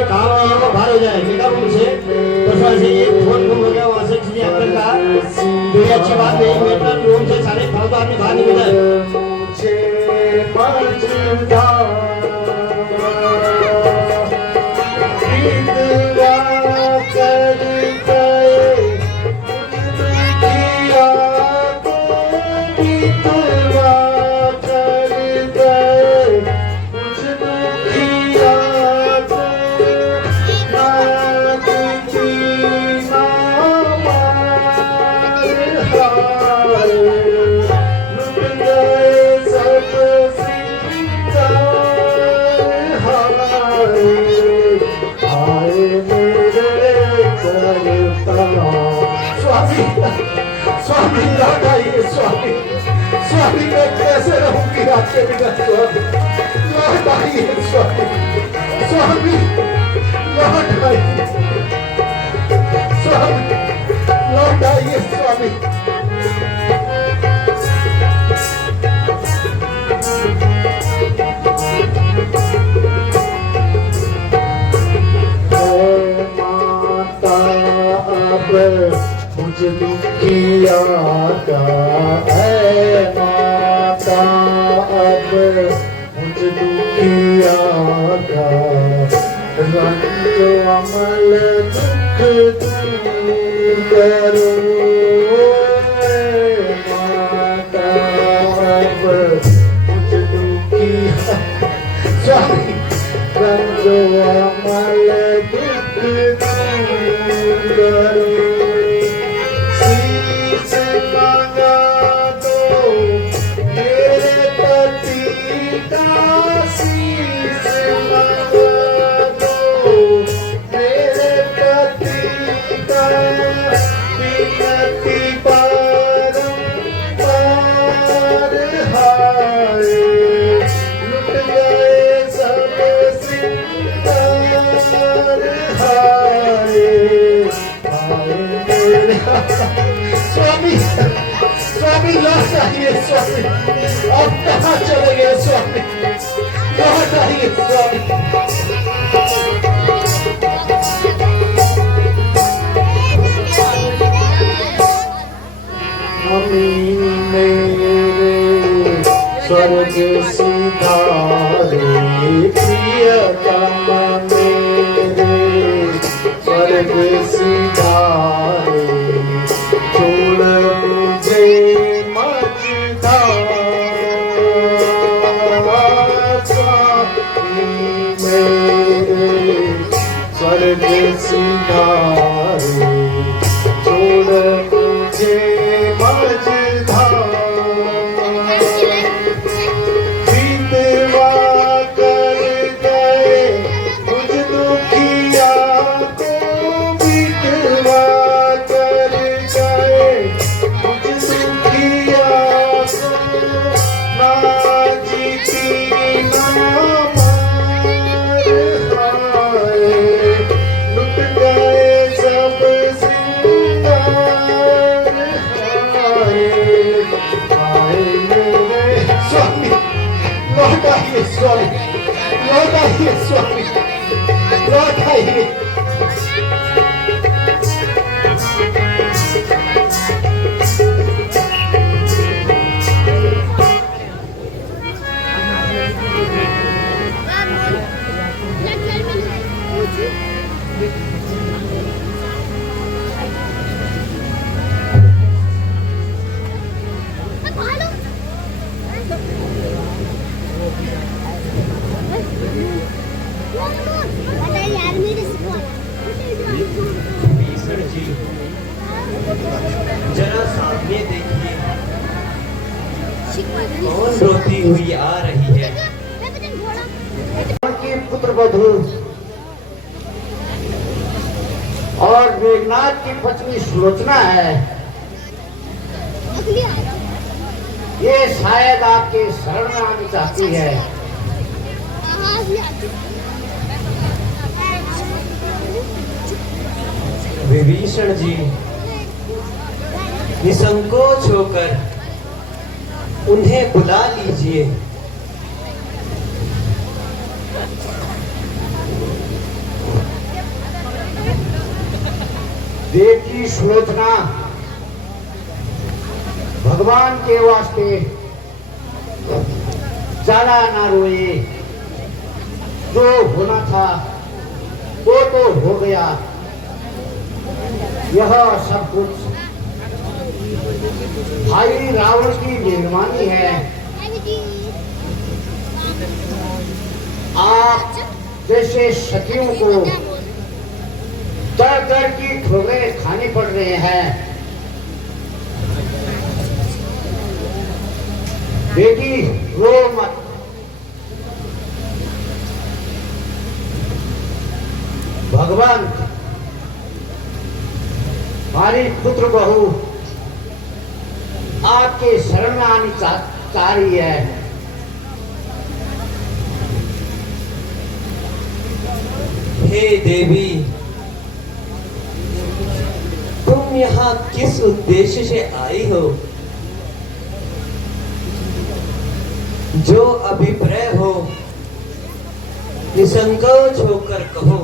कोई काम नहीं है वो बाहर हो जाए। देखा उनसे तो से ये फोन गुम हो गया वहां से किसी अंकल का, तो ये अच्छी बात नहीं। मेट्रो रूम से सारे फालतू आदमी बाहर निकल जाए। स्वामी लौट आइए स्वामी, स्वामी मैं कैसे रहूंगी आपके बिना स्वामी, लौट आइए स्वामी, स्वामी लौट आइए स्वामी, लौट आइए स्वामी। मुझ दुखिया का है माता, अब मुझ दुखिया का रंग अमल दुख दूर करो माता, अब मुझ दुखिया स्वामी रंग अमल दुख दूर करो। स्वामी स्वामी लौट आइए स्वामी, अब कहाँ चले गए स्वामी, लौट आइए स्वामी। मम्मी मेरे स्वर्ग सिधारे, प्रियतम मेरे स्वर्ग सिधारे, छोड़ मुझे मझधार, स्वामी मेरे स्वर्ग सिधारे, छोड़ मुझे मझधार। विधवा कर गए मुझ दुखिया को, विधवा कर गए मुझ दुखिया को, ना जीती ना मार खाए, लुट गए सब सिंगार आए मेरे स्वामी, लौट आइए स्वामी, लौट आइए स्वामी, लौट आइए। जरा सामने देखिए, कौन रोती हुई आ रही है। की पुत्र वधू और मेघनाथ की पत्नी सुलोचना है, ये शायद आपके शरण में आनी चाहती है। विभीषण जी निसंकोच होकर उन्हें बुला लीजिए। देवकी सुलोचना भगवान के वास्ते ज्यादा ना रोए। जो होना था वो तो हो गया। यह सब कुछ भाई रावण की मेहरबानी है। आप जैसे सखियों को दर दर की ठोकरें खानी पड़ रहे हैं। बेटी रो मत। भगवान हमारी पुत्र बहू आपके शरण में आनी चाह रही है। हे देवी, तुम यहाँ किस उद्देश्य से आई हो? जो अभिप्राय हो निसंकोच होकर कहो।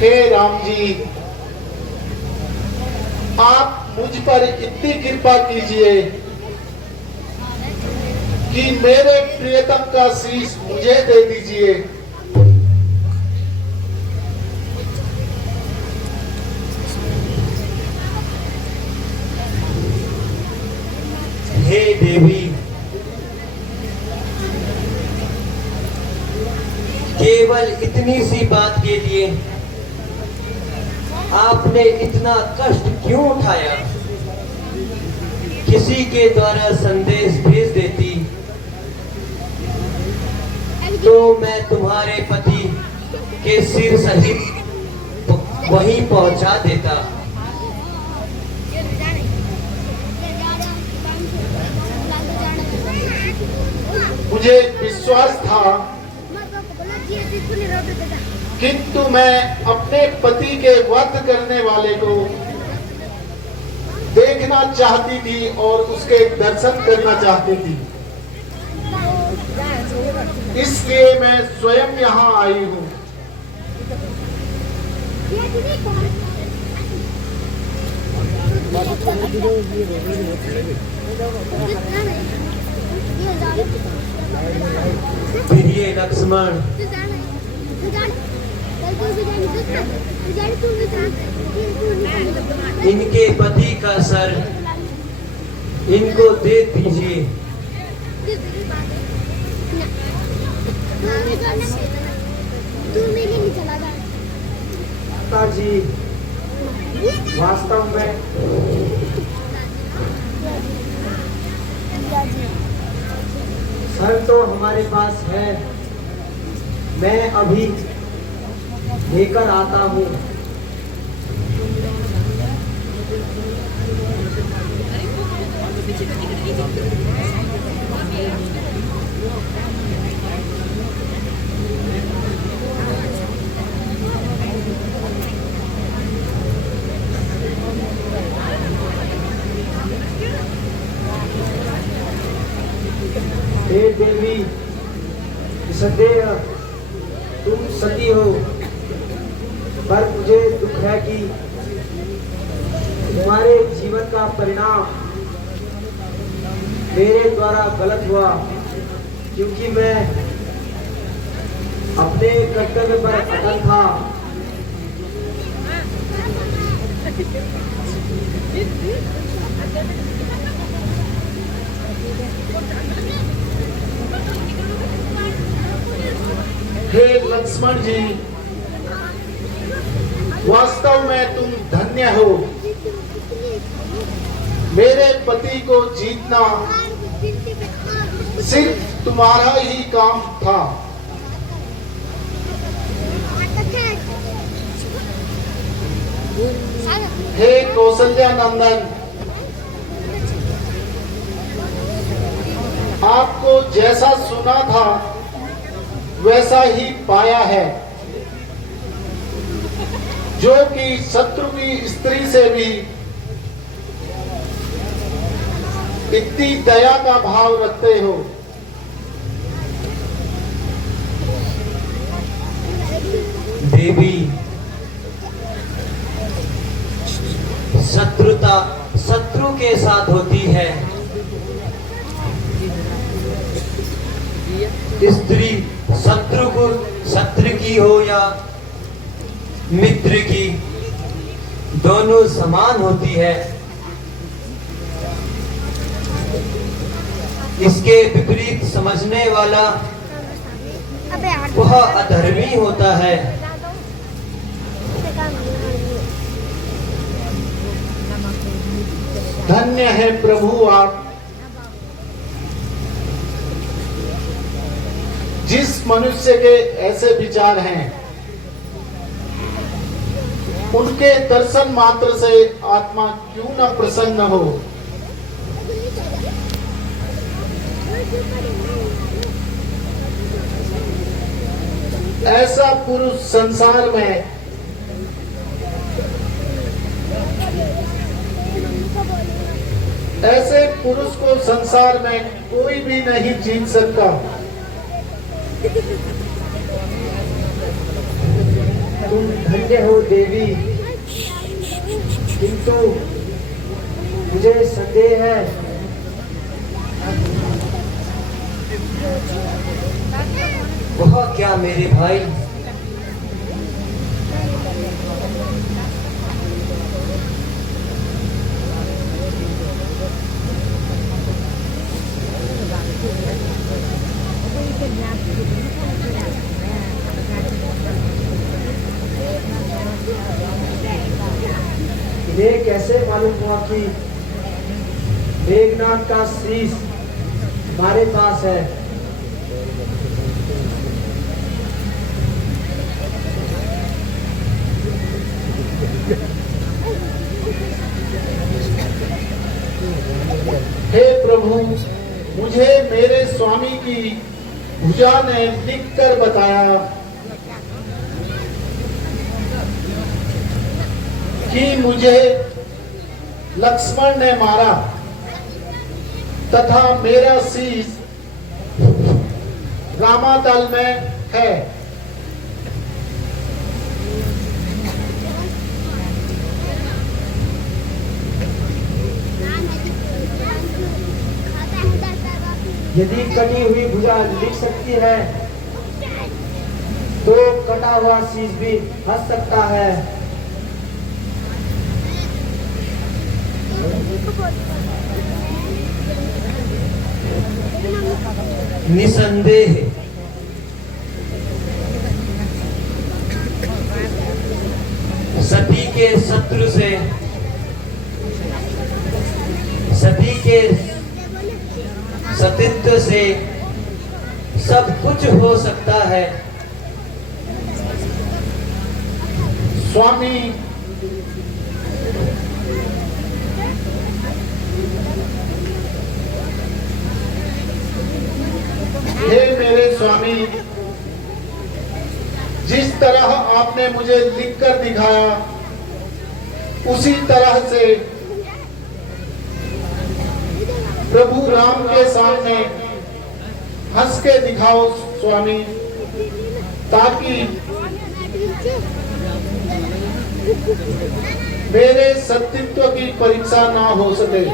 हे राम जी, आप मुझ पर इतनी कृपा कीजिए कि मेरे प्रियतम का शीश मुझे दे दीजिए। हे देवी, केवल इतनी सी बात के लिए आपने इतना कष्ट क्यों उठाया? किसी के द्वारा संदेश भेज देती तो मैं तुम्हारे पति के सिर सहित वहीं पहुंचा देता। मुझे विश्वास था, किंतु मैं अपने पति के वध करने वाले को देखना चाहती थी और उसके दर्शन करना चाहती थी। इसलिए मैं स्वयं यहाँ आई हूँ। प्रिय लक्ष्मण, इनके पति का सर इनको दे दीजिए। पिताजी, वास्तव में सर तो हमारे पास है, मैं अभी लेकर आता हूँ। हे देवी, सदैव तुम सती हो, पर मुझे दुख है कि तुम्हारे जीवन का परिणाम मेरे द्वारा गलत हुआ, क्योंकि मैं अपने कर्तव्य पर अटल था। हे लक्ष्मण जी, वास्तव में तुम धन्य हो। मेरे पति को जीतना सिर्फ तुम्हारा ही काम था। हे कौशल्या नंदन, आपको जैसा सुना था वैसा ही पाया है, जो कि शत्रु की स्त्री से भी इतनी दया का भाव रखते हो। देवी, शत्रुता शत्रु के साथ होती है। स्त्री शत्रु की हो या मित्र की, दोनों समान होती है। इसके विपरीत समझने वाला वह अधर्मी होता है। धन्य है प्रभु आप, जिस मनुष्य के ऐसे विचार हैं, उनके दर्शन मात्र से आत्मा क्यों न प्रसन्न हो। ऐसा पुरुष संसार में ऐसे पुरुष को संसार में कोई भी नहीं जीत सकता। तुम धन्य हो देवी, किंतु मुझे संदेह है। वह क्या मेरे भाई? इन्हें कैसे मालूम हुआ कि मेघनाथ का शीश हमारे पास है? हे प्रभु, मुझे मेरे स्वामी की भुजा ने लिखकर बताया कि मुझे लक्ष्मण ने मारा तथा मेरा शीश रामादल में है। यदि कटी हुई भुजा लिख सकती है तो कटा हुआ शीश भी हंस सकता है। निसंदेह सती के शत्रु से, सती के सतीत्व से सब कुछ हो सकता है। स्वामी, हे मेरे स्वामी, जिस तरह आपने मुझे लिखकर दिखाया उसी तरह से प्रभु राम के सामने हंस के दिखाओ स्वामी, ताकि मेरे सत्यत्व की परीक्षा ना हो सके।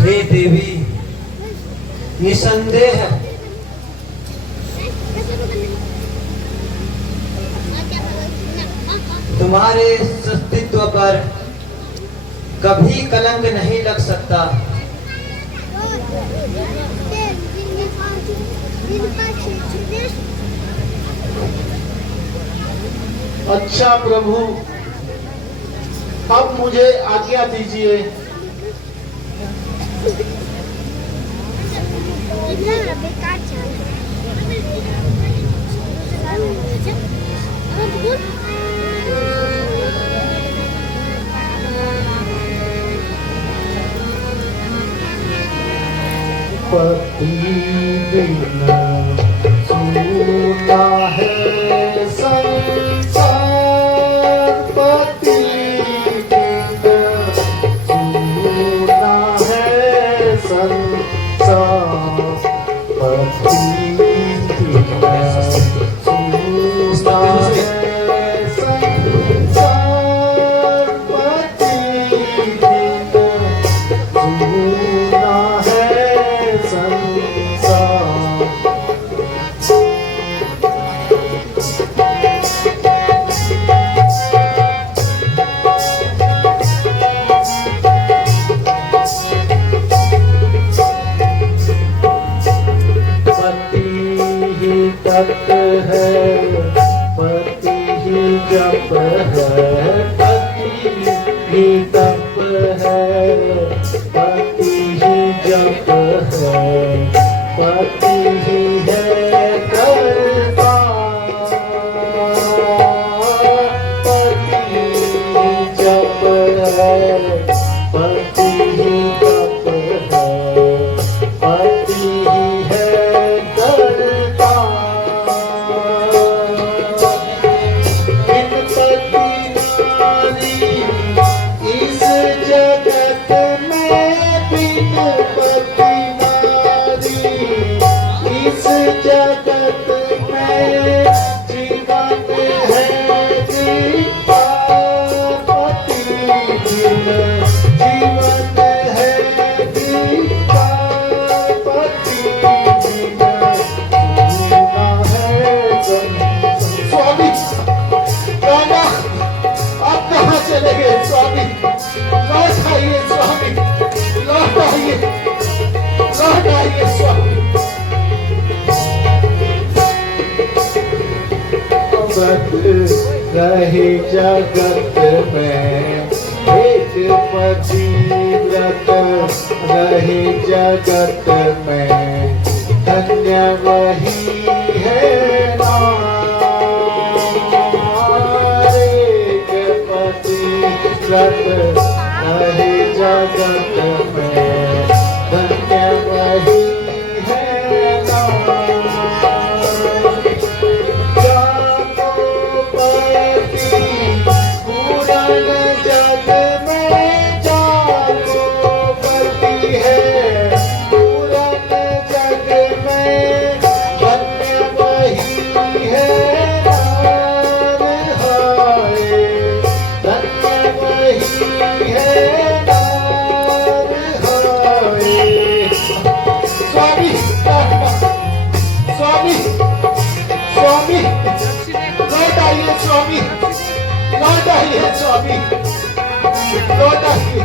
हे देवी, निसंदेह तुम्हारे अस्तित्व पर कभी कलंक नहीं लग सकता। अच्छा प्रभु, अब मुझे आज्ञा दीजिए। पति बिना सूना है संसार, पति बिना सूना है संसार, पति बिना सूना है संसार, पति बिना सूना है संसार। पति ही तप है, पति ही जप है, पति ही तप है, पति ही जप है, पति ही है कर्ता, पति ही जप है, पति ही तप है, पति ही है कर्ता। बिन पति नारी इस जगत में, बिन पति नारी इस जगत में जीवन है दीपा, पति बिन जीवन है दीपा, पति बिन जीना है जन्म। स्वामी रामा, आप कहाँ चले गए स्वामी? लौट आइए स्वामी, लौट आइए, लौट आइए स्वामी। अवध रहे जगत में एक पतिव्रत रहे जगत में धन्य वही है नारी के पति व्रत रहे जगत में धन्य वही है नारी जाको पति पूरन जग में जाको पति है पूरन जग में धन्य वही है नार हाय धन्य वही है नार हाय स्वामी स्वामी स्वामी लौट आइए स्वामी लौट आइए स्वामी लौट आइए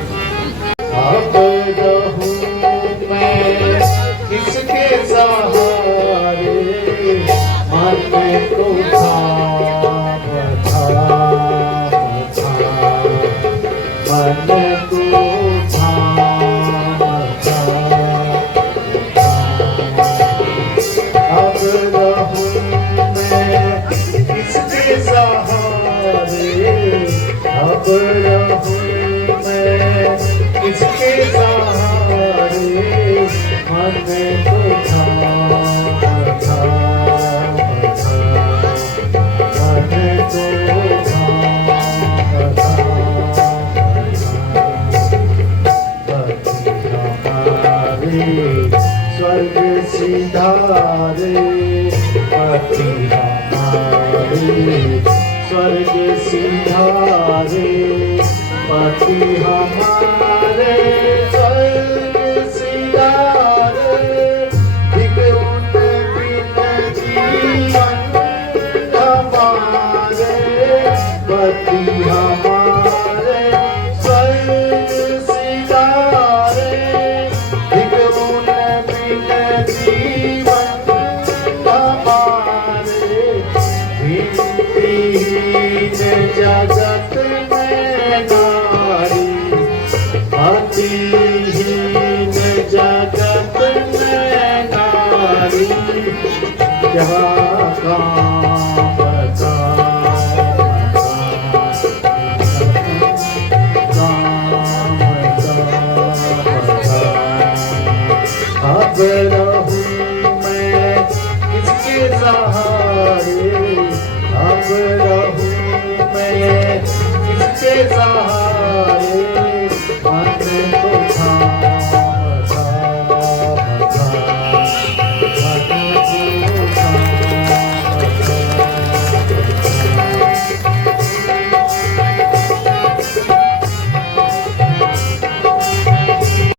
अब रहूं मैं किसके सहारे मन में तो थाम थाम थाम मन को थाम थाम अब रहूं मैं किसके सहारे अब रहूं मैं किसके सहारे मन में तो थाम थाम थाम मन को थाम थाम हमारे स्वर्ग सिधारे पति हमारे स्वर्ग सिधारे पति हमारे स्वर्ग सिधारे बिगुण बिन जीवन हमारे पति हमारे स्वर्ग सिधारे बिगुण बिन जीवन हमारे भिन्न जगत में नारी अतिहीन जगत में नारी जहाँ काम अब रहूं मैं किसके सहारे अब